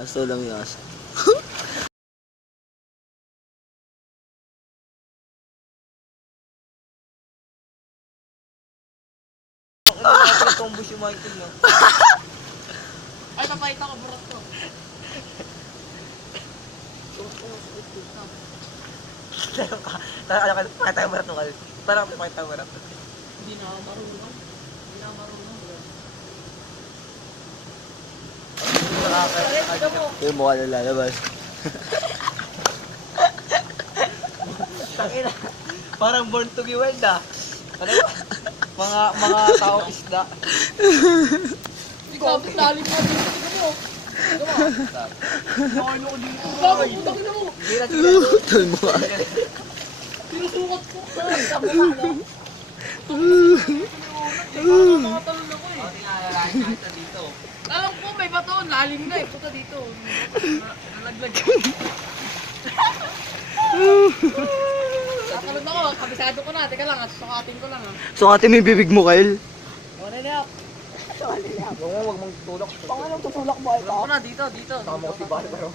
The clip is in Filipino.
Aso lang yung aso. Tombos yung Michael, no? Ay, papayita ko, burak to. Pakita mo rin nung kalit. Parang pakita mo rin. Hindi na ako marunong. Hindi na ako marunong, bro. Yung mukha na lalabas. Tangina. Parang born to be wild, ah. Ano ba? Mga tao isda. Ikaw, lalim na dito. Tignan mo. Tignan mo. Bakit? Putang ina mo. Tol mo ka. Sinusukat ko. Sa mukha, no? Nakatalon ako eh. Alam ko, may bato. Lalim na eh. Puta dito. Nalaglag ko. Tatalon ako. Kabisado ko na. Teka lang. Sukatin ko lang. So ate, may bibig mo, Kyle? Wala na. Huwag mong tulak. Pangalang tutulak mo ito? Ako na. Dito. Tama ko si Barbaro.